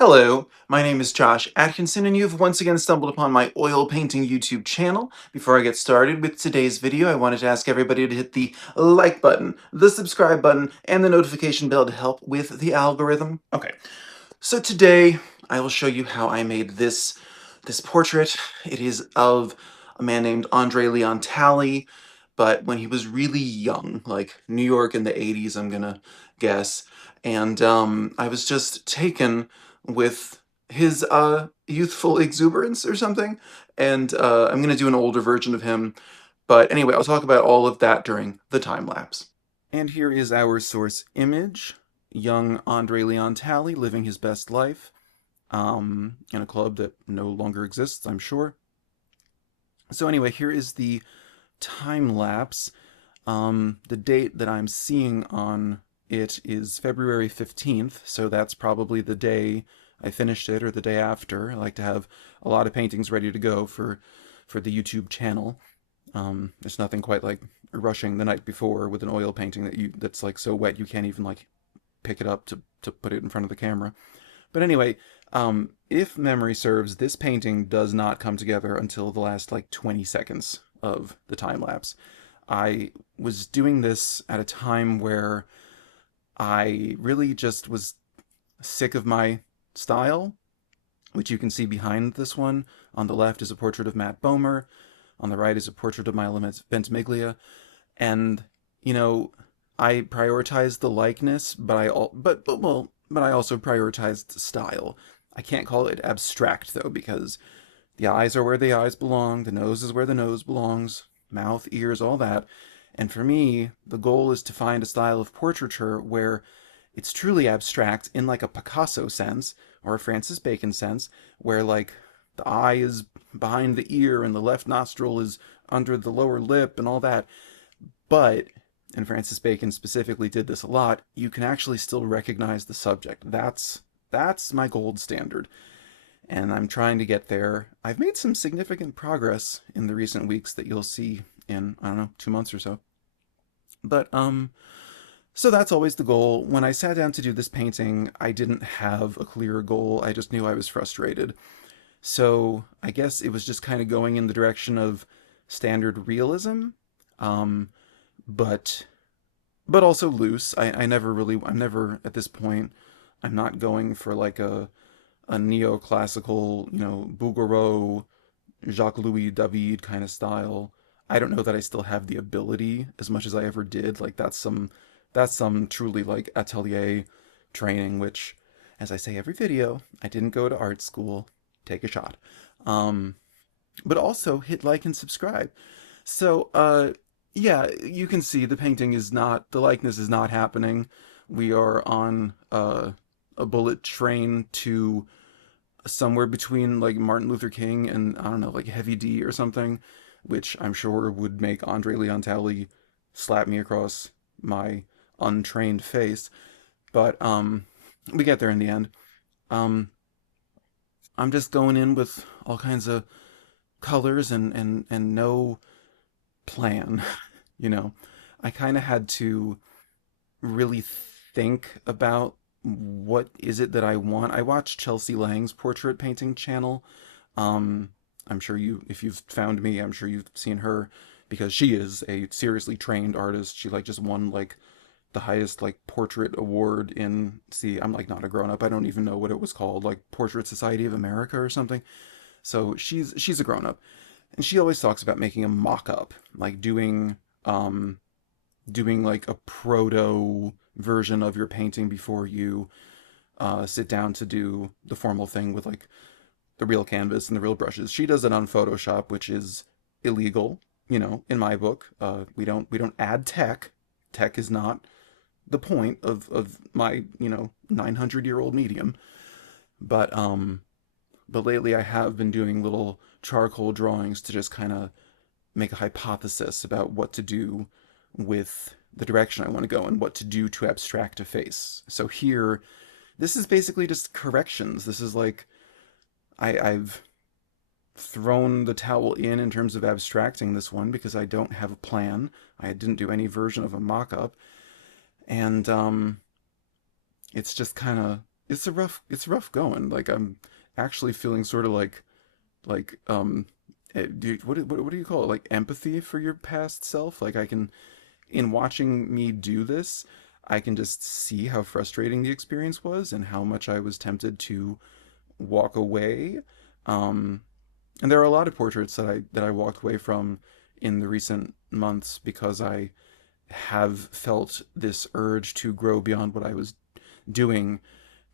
Hello, my name is Josh Atkinson, and you've once again stumbled upon my oil painting YouTube channel. Before I get started with today's video, I wanted to ask everybody to hit the like button, the subscribe button, and the notification bell to help with the algorithm. Okay, so today I will show you how I made this portrait. It is of a man named Andre Leon Talley, but when he was really young, like New York in the 80s, I'm gonna guess. And I was just taken with his youthful exuberance or something. And I'm gonna do an older version of him. But anyway, I'll talk about all of that during the time lapse. And here is our source image. Young Andre Leon Talley living his best life in a club that no longer exists, I'm sure. So anyway, here is the time lapse. The date that I'm seeing on it is February 15th, so that's probably the day I finished it or the day after. I like to have a lot of paintings ready to go for the YouTube channel. There's nothing quite like rushing the night before with an oil painting that's like so wet you can't even like pick it up to put it in front of the camera. But anyway, if memory serves, this painting does not come together until the last like 20 seconds of the time lapse. I was doing this at a time where I really just was sick of my style, which you can see behind this one. On the left is a portrait of Matt Bomer. On the right is a portrait of Milo Ventimiglia. And, you know, I prioritized the likeness, but I also prioritized style. I can't call it abstract though, because the eyes are where the eyes belong, the nose is where the nose belongs, mouth, ears, all that. And for me, the goal is to find a style of portraiture where it's truly abstract in like a Picasso sense or a Francis Bacon sense, where like the eye is behind the ear and the left nostril is under the lower lip and all that. But, and Francis Bacon specifically did this a lot, you can actually still recognize the subject. That's my gold standard. And I'm trying to get there. I've made some significant progress in the recent weeks that you'll see in, I don't know, 2 months or so. But, so that's always the goal. When I sat down to do this painting, I didn't have a clear goal. I just knew I was frustrated. So I guess it was just kind of going in the direction of standard realism, um, but but also loose. I never really, I'm never at this point, I'm not going for like a neoclassical, Bouguereau, Jacques-Louis David kind of style. I don't know that I still have the ability as much as I ever did. Like that's some truly like atelier training, which, as I say every video, I didn't go to art school. Take a shot. Um, but also hit like and subscribe. So, yeah, you can see the painting is not, the likeness is not happening. We are on a bullet train to somewhere between like Martin Luther King and I don't know, like Heavy D or something, which I'm sure would make Andre Leon Talley slap me across my untrained face. But we get there in the end. Um, I'm just going in with all kinds of colors and no plan, you know. I kind of had to really think about what is it that I want. I watched Chelsea Lang's portrait painting channel. Um, I'm sure if you've found me, I'm sure you've seen her because she is a seriously trained artist. She like just won like the highest like portrait award in, see, I'm like not a grown up. I don't even know what it was called, like Portrait Society of America or something. So she's a grown up. And she always talks about making a mock-up, like doing like a proto version of your painting before you sit down to do the formal thing with like the real canvas and the real brushes. She does it on Photoshop, which is illegal, in my book. We don't add tech. Tech is not the point of my 900-year-old medium. But lately I have been doing little charcoal drawings to just kind of make a hypothesis about what to do with the direction I want to go and what to do to abstract a face. So here, this is basically just corrections. This is like I've thrown the towel in terms of abstracting this one because I don't have a plan. I didn't do any version of a mock-up, and it's just kind of it's rough going. Like I'm actually feeling sort of like what do you call it? Like empathy for your past self. Like I can, in watching me do this, I can just see how frustrating the experience was and how much I was tempted to walk away. Um, and there are a lot of portraits that I walked away from in the recent months because I have felt this urge to grow beyond what I was doing,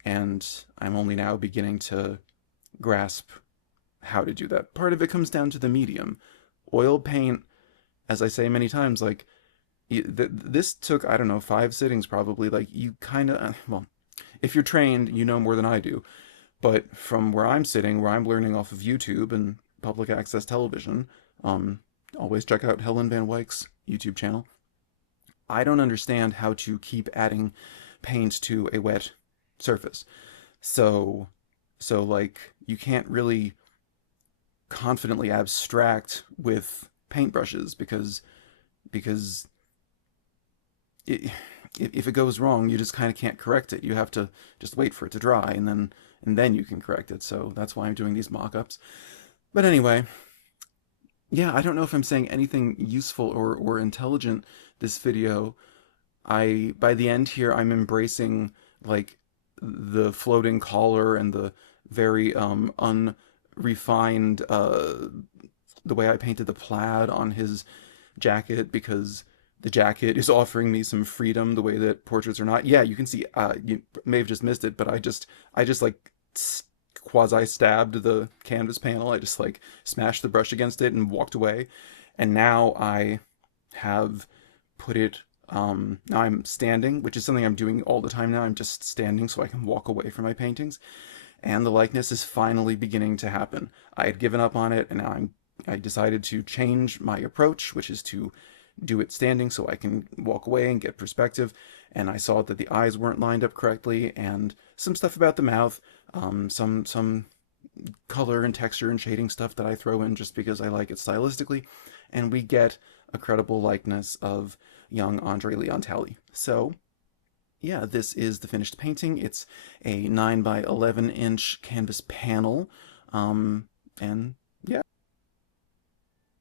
and I'm only now beginning to grasp how to do that. Part of it comes down to the medium. Oil paint, as I say many times, like this took, I don't know, 5 sittings probably. Like you kind of, well, if you're trained, you know more than I do. But from where I'm sitting, where I'm learning off of YouTube and public access television, um, always check out Helen Van Wyck's YouTube channel. I don't understand how to keep adding paint to a wet surface. So, so like you can't really confidently abstract with paintbrushes because it, if it goes wrong, you just kind of can't correct it. You have to just wait for it to dry and then you can correct it. So that's why I'm doing these mock-ups. But anyway, yeah, I don't know if I'm saying anything useful or intelligent this video. I by the end here I'm embracing like the floating collar and the very unrefined the way I painted the plaid on his jacket because the jacket is offering me some freedom the way that portraits are not. Yeah, you can see you may have just missed it, but I just like quasi stabbed the canvas panel. I just like smashed the brush against it and walked away. And now I have put it now I'm standing, which is something I'm doing all the time now. I'm just standing so I can walk away from my paintings, and the likeness is finally beginning to happen. I had given up on it, and now I decided to change my approach, which is to do it standing so I can walk away and get perspective. And I saw that the eyes weren't lined up correctly, and some stuff about the mouth, some color and texture and shading stuff that I throw in just because I like it stylistically, and we get a credible likeness of young Andre Leon Talley. So yeah, this is the finished painting. It's a 9 by 11 inch canvas panel. And yeah.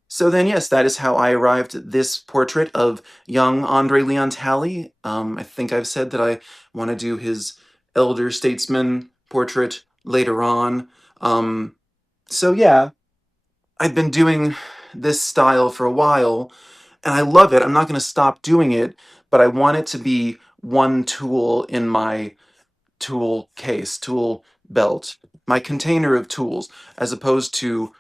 So then, yes, that is how I arrived at this portrait of young Andre Leon Talley. I think I've said that I want to do his elder statesman portrait later on. So yeah, I've been doing this style for a while, and I love it. I'm not going to stop doing it, but I want it to be one tool in my tool case, tool belt, my container of tools, as opposed to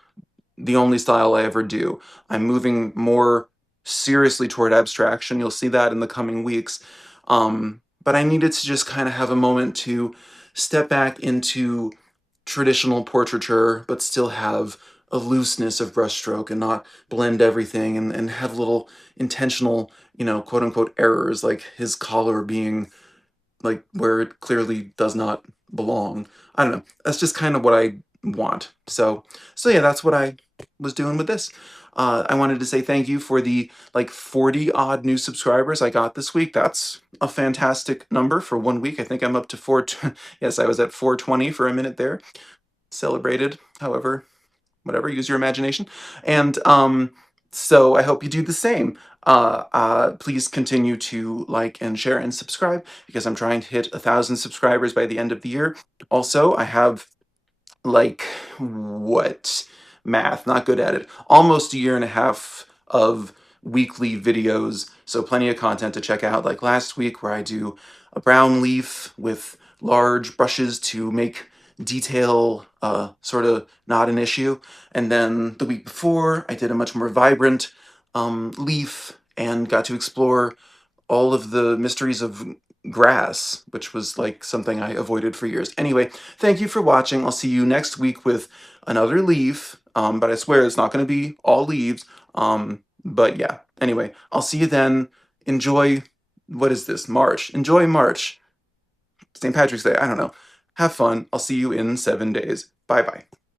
the only style I ever do. I'm moving more seriously toward abstraction. You'll see that in the coming weeks. But I needed to just kind of have a moment to step back into traditional portraiture, but still have a looseness of brushstroke and not blend everything and have little intentional, quote unquote errors, like his collar being like where it clearly does not belong. I don't know. That's just kind of what I want. So yeah, that's what I was doing with this. I wanted to say thank you for the like 40 odd new subscribers I got this week. That's a fantastic number for 1 week. I think I'm up to yes, I was at 420 for a minute there. Celebrated, however, whatever, use your imagination. And so I hope you do the same. Please continue to like and share and subscribe because I'm trying to hit 1,000 subscribers by the end of the year. Also, I have like what math, not good at it, almost a year and a half of weekly videos, so plenty of content to check out, like last week where I do a brown leaf with large brushes to make detail sort of not an issue, and then the week before I did a much more vibrant leaf and got to explore all of the mysteries of grass, which was like something I avoided for years. Anyway, thank you for watching. I'll see you next week with another leaf, but I swear it's not going to be all leaves. But yeah, anyway, I'll see you then. Enjoy, what is this, March. Enjoy March. St. Patrick's Day, I don't know. Have fun. I'll see you in 7 days. Bye-bye.